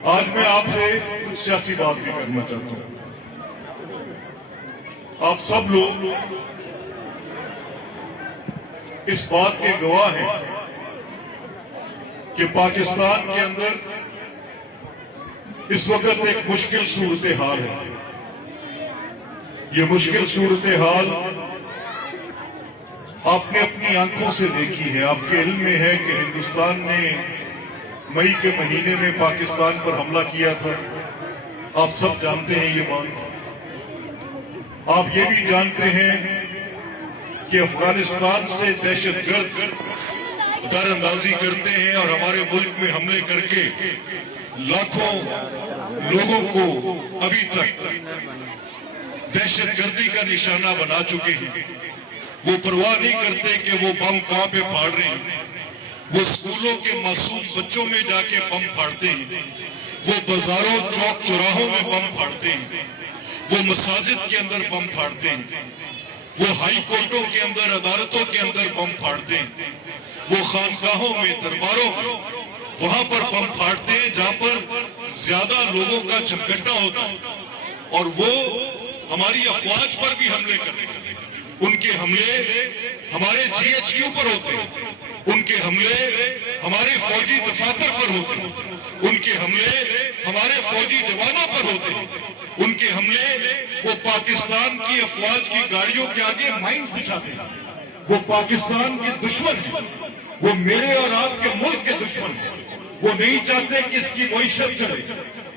آج میں آپ سے کچھ سیاسی بات بھی کرنا چاہتا ہوں۔ آپ سب لوگ اس بات کے گواہ ہیں کہ پاکستان کے اندر اس وقت ایک مشکل صورتحال ہے۔ یہ مشکل صورتحال آپ نے اپنی آنکھوں سے دیکھی ہے۔ آپ کے علم میں ہے کہ ہندوستان نے مئی کے مہینے میں پاکستان پر حملہ کیا تھا۔ آپ سب جانتے ہیں یہ بات۔ آپ یہ بھی جانتے ہیں کہ افغانستان سے دہشت گرد دار اندازی کرتے ہیں اور ہمارے ملک میں حملے کر کے لاکھوں لوگوں کو ابھی تک دہشت گردی کا نشانہ بنا چکے ہیں۔ وہ پرواہ نہیں کرتے کہ وہ بم کہاں پہ پھاڑ رہے ہیں۔ وہ اسکولوں کے معصوم بچوں میں جا کے بم پھاڑتے ہیں۔ وہ بازاروں چوک چوراہوں میں بم پھاڑتے ہیں۔ وہ مساجد کے اندر بم پھاڑتے ہیں۔ وہ ہائی کورٹوں کے اندر، عدالتوں کے اندر بم پھاڑتے ہیں۔ وہ خانقاہوں میں، درباروں میں وہاں پر بم پھاڑتے ہیں جہاں پر زیادہ لوگوں کا جھمگٹا ہوتا ہے، اور وہ ہماری افواج پر بھی حملے کرتے ہیں۔ ان کے حملے ہمارے جی ایچ کیو پر ہوتے ہیں، ان کے حملے ہمارے فوجی دفاتر پر ہوتے ہیں، ان کے حملے ہمارے فوجی جوانوں پر ہوتے ہیں، ان کے حملے وہ پاکستان کی افواج کی گاڑیوں کے آگے مائنز بچھاتے ہیں۔ وہ پاکستان کے دشمن ہیں، وہ میرے اور آپ کے ملک کے دشمن ہیں۔ وہ نہیں چاہتے کہ اس کی معیشت چلے،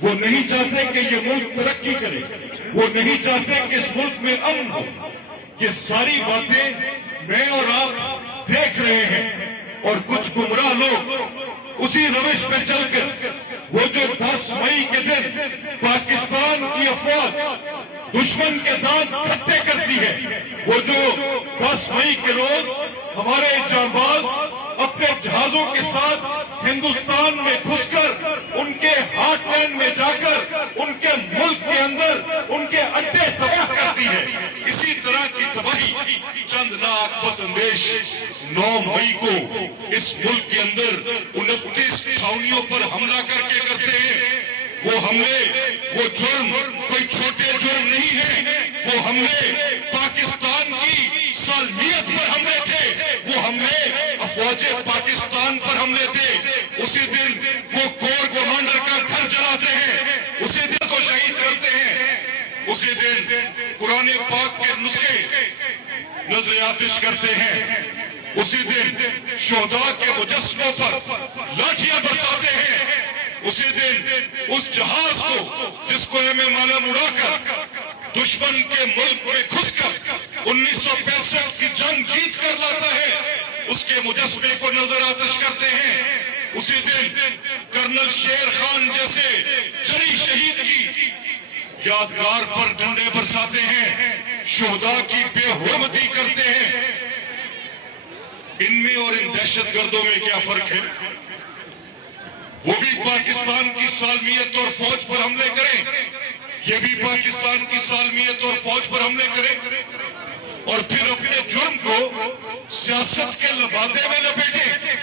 وہ نہیں چاہتے کہ یہ ملک ترقی کرے، وہ نہیں چاہتے کہ اس ملک میں امن ہو۔ یہ ساری باتیں میں اور آپ دیکھ رہے ہیں، اور کچھ گمراہ لوگ اسی روش پہ چل کر وہ جو 10 مئی کے دن پاکستان کی افواج دشمن کے دانت کھٹے کرتی ہے، وہ جو 10 مئی کے روز ہمارے جانباز اپنے جہازوں کے ساتھ ہندوستان میں گھس کر ان کے ہارٹ لینڈ میں جا کر ان کے ملک کے اندر ان کے اڈے تباہ کرتی ہے، اسی طرح کی تباہی چند نااقبت اندیش 9 مئی کو اس ملک کے اندر 29 چھاؤنیوں پر حملہ کر کے کرتے ہیں۔ وہ حملے، وہ جرم کوئی چھوٹے جرم نہیں ہے۔ وہ حملے پاکستان کی سالمیت پر حملے تھے، وہ حملے افواج پاکستان پر حملے تھے۔ اسی دن وہ کور کمانڈر کا گھر جلاتے ہیں، اسی دن کو شہید کرتے ہیں، اسی دن قرآن پاک کے نسخے نظر آتش کرتے ہیں، اسی دن شہداء کے مجسموں پر لاٹھیاں برساتے ہیں، اسی دن اس جہاز کو جس کو ایم عالم اڑا کر دشمن کے ملک میں گھس کر 1965 کی جنگ جیت کر لاتا ہے، اس کے مجسمے کو نظر آتش کرتے ہیں۔ اسی دن کرنل شیر خان جیسے جری شہید کی یادگار پر ڈنڈے برساتے ہیں، شہداء کی بے حرمتی کرتے ہیں۔ ان میں اور ان دہشت گردوں میں کیا فرق ہے؟ وہ بھی پاکستان کی سالمیت اور فوج پر حملے کریں، یہ بھی پاکستان کی سالمیت اور فوج پر حملے کریں، اور پھر اپنے جرم کو سیاست کے لبادے میں لپیٹیں۔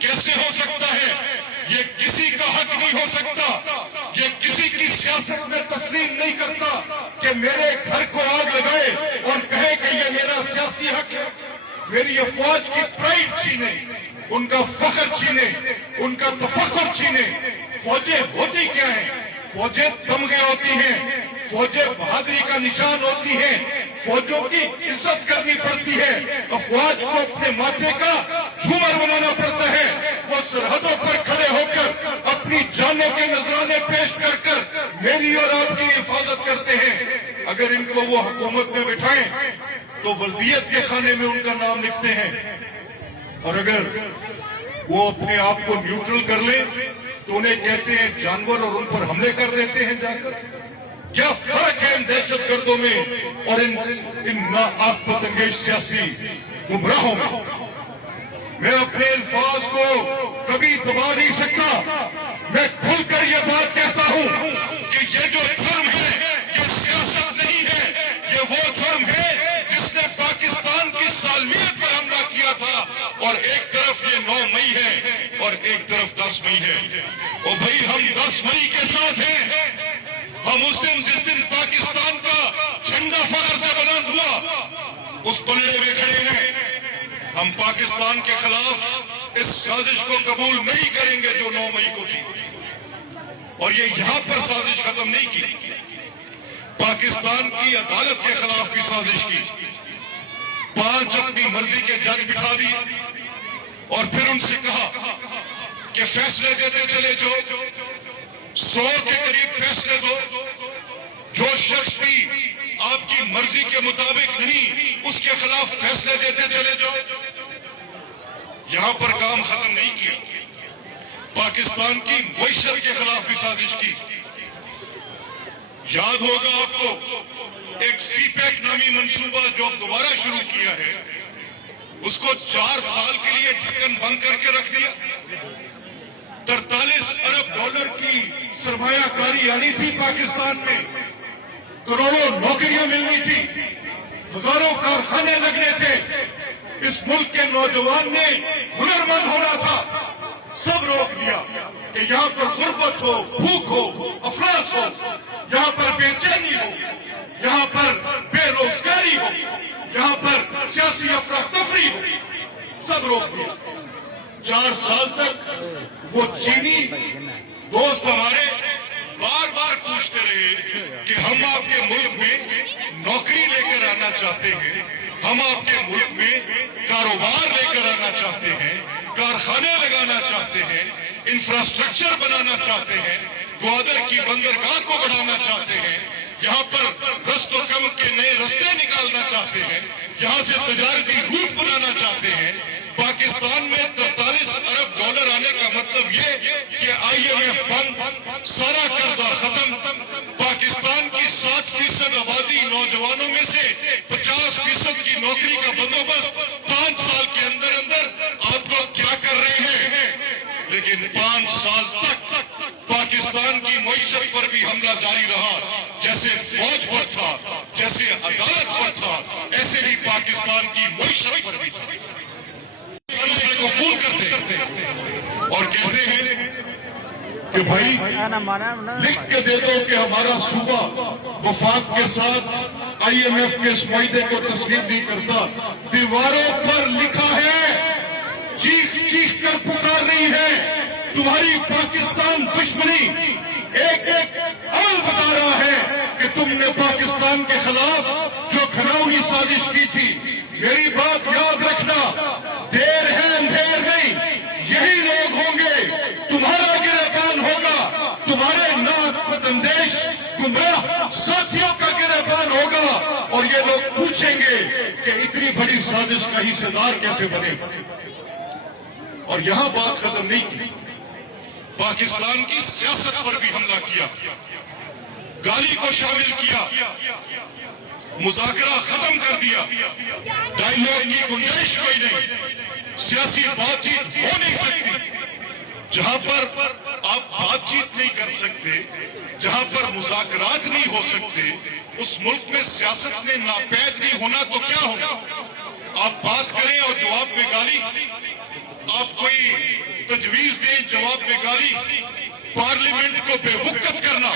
کیسے ہو سکتا ہے؟ یہ کسی کا حق نہیں ہو سکتا، یہ کسی کی سیاست میں تسلیم نہیں کرتا کہ میرے گھر کو آگ لگائے اور کہے کہ یہ میرا سیاسی حق ہے، میری افواج کی پرائیڈ چھینے، ان کا فخر چھینے، ان کا تفخر چھینے۔ فوجیں ہوتی کیا ہیں؟ فوجیں تمغے ہوتی ہیں، فوجیں بہادری کا نشان ہوتی ہیں، فوجوں کی عزت کرنی پڑتی ہے، افواج کو اپنے ماتھے کا جھومر بنانا پڑتا ہے۔ وہ سرحدوں پر کھڑے ہو کر اپنی جانوں کے نذرانے پیش کر کر میری اور آپ کی حفاظت کرتے ہیں۔ اگر ان کو وہ حکومت میں بٹھائیں تو ولدیت کے خانے میں ان کا نام لکھتے ہیں، اور اگر وہ اپنے آپ کو نیوٹرل کر لیں تو انہیں کہتے ہیں جانور، اور ان پر حملے کر دیتے ہیں جا کر۔ کیا فرق ہے ان دہشت گردوں میں اور ان ناعاقبت انگیز سیاسی گمراہوں میں؟ میں اپنے الفاظ کو کبھی دبا نہیں سکتا، میں کھل کر یہ بات کہتا ہوں کہ یہ جو جرم ہے یہ سیاست نہیں ہے، یہ وہ جرم ہے جس نے پاکستان کی سالمیت پر حملہ کیا تھا، اور ایک طرف یہ 9 مئی ہے اور ایک طرف 10 مئی ہے، اور بھائی ہم 10 مئی کے ساتھ ہیں۔ ہم اس دن جس دن پاکستان کا جھنڈا فخر سے بلند ہوا اس پلڑے میں کھڑے ہیں۔ ہم پاکستان کے خلاف اس سازش کو قبول نہیں کریں گے جو 9 مئی کو تھی، اور یہ یہاں پر سازش ختم نہیں کی، پاکستان کی عدالت کے خلاف بھی سازش کی۔ 5 اپنی مرضی کے جج بٹھا دی اور پھر ان سے کہا کہ فیصلے دیتے چلے جاؤ، 100 کے قریب فیصلے دو، جو شخص بھی آپ کی مرضی کے مطابق نہیں اس کے خلاف فیصلے دیتے چلے جاؤ۔ یہاں پر کام ختم نہیں کیا، پاکستان کی معیشت کے خلاف بھی سازش کی۔ یاد ہوگا آپ کو ایک سی پیک نامی منصوبہ جو اب دوبارہ شروع کیا ہے، اس کو 4 سال کے لیے ڈھکن بند کر کے رکھ دیا۔ 43 ارب ڈالر کی سرمایہ کاری آنی تھی پاکستان میں، کروڑوں نوکریاں ملنی تھی، ہزاروں کارخانے لگنے تھے، اس ملک کے نوجوان نے ہنرمند ہونا تھا، سب روک دیا کہ یہاں پر غربت ہو، بھوک ہو، افلاس ہو، یہاں پر بے چینی ہو، یہاں پر بے روزگاری ہو، یہاں پر سیاسی افراتفری ہو، سب روک دیا۔ 4 سال تک وہ چینی دوست ہمارے بار بار پوچھتے رہے کہ ہم آپ کے ملک میں نوکری لے کر آنا چاہتے ہیں، ہم آپ کے ملک میں کاروبار لے کر آنا چاہتے ہیں، کارخانے لگانا چاہتے ہیں، انفراسٹرکچر بنانا چاہتے ہیں، گوادر کی بندرگاہ کو بڑھانا چاہتے ہیں، یہاں پر رست و کم کے نئے رستے نکالنا چاہتے ہیں، یہاں سے تجارتی روٹ بنانا چاہتے ہیں۔ پاکستان میں 43 ارب ڈالر آنے کا مطلب یہ کہ IMF بند، سارا قرضہ ختم، پاکستان کی 60% آبادی نوجوانوں میں سے 50% کی نوکری کا بندوبست 5 سال کے اندر اندر آپ لوگ کیا کر رہے ہیں؟ لیکن 5 سال تک پاکستان کی معیشت پر بھی حملہ جاری رہا، جیسے فوج پر تھا، جیسے عدالت پر تھا، ایسے ہی پاکستان کی معیشت پر بھی تھا۔ دوسرے کو فون کرتے اور کہتے ہیں کہ بھائی لکھ کے دے دو کہ ہمارا صوبہ وفاق کے ساتھ IMF کے اس معاہدے کو تسلیم نہیں کرتا۔ دیواروں پر لکھا ہے، چیخ چیخ کر پکار رہی ہے، تمہاری پاکستان دشمنی ایک ایک عمل بتا رہا ہے کہ تم نے پاکستان کے خلاف جو گھناؤنی سازش کی تھی۔ میری بات یاد رکھنا، دیر ہے اندھیر نہیں، یہی لوگ ہوں گے، تمہارا گریبان ہوگا، تمہارے ناک بداندیش گمراہ ساتھیوں کا گریبان ہوگا، اور یہ لوگ پوچھیں گے کہ اتنی بڑی سازش کا حصہ دار کیسے بنے۔ اور یہاں بات ختم نہیں کی، پاکستان کی سیاست پر بھی حملہ کیا، گالی کو شامل کیا، مذاکرہ ختم کر دیا، ڈائیلاگ کی گنجائش کوئی نہیں، سیاسی بات چیت ہو نہیں سکتی۔ جہاں پر آپ بات چیت نہیں کر سکتے، جہاں پر مذاکرات نہیں ہو سکتے، اس ملک میں سیاست میں ناپید نہیں ہونا تو کیا ہوگا؟ آپ بات کریں اور جواب میں گالی، آپ کوئی تجویز دیں جواب میں گالی، پارلیمنٹ کو بے وقت کرنا،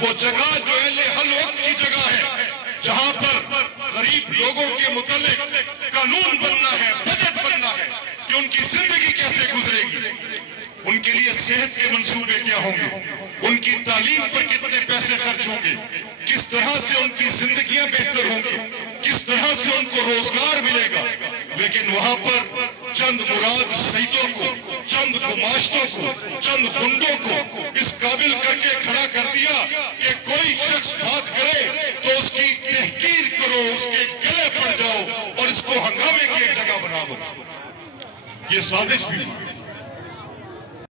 وہ جگہ جو اہل حل وقت کی جگہ ہے، جہاں پر غریب لوگوں کے متعلق قانون بننا ہے، بجٹ بننا ہے کہ ان کی زندگی کیسے گزرے گی، ان کے لیے صحت کے منصوبے کیا ہوں گے، ان کی تعلیم پر کتنے پیسے خرچ ہوں گے، کس طرح سے ان کی زندگیاں بہتر ہوں گی، کس طرح سے ان کو روزگار ملے گا۔ لیکن وہاں پر چند مراد سیدوں کو، چند گماشتوں کو، چند گنڈوں کو اس قابل کر کے کھڑا کر دیا کہ کوئی شخص بات کرے تو اس کی تحقیر کرو، اس کے گلے پڑ جاؤ اور اس کو ہنگامے کی ایک جگہ بنا دو۔ یہ سازش بھی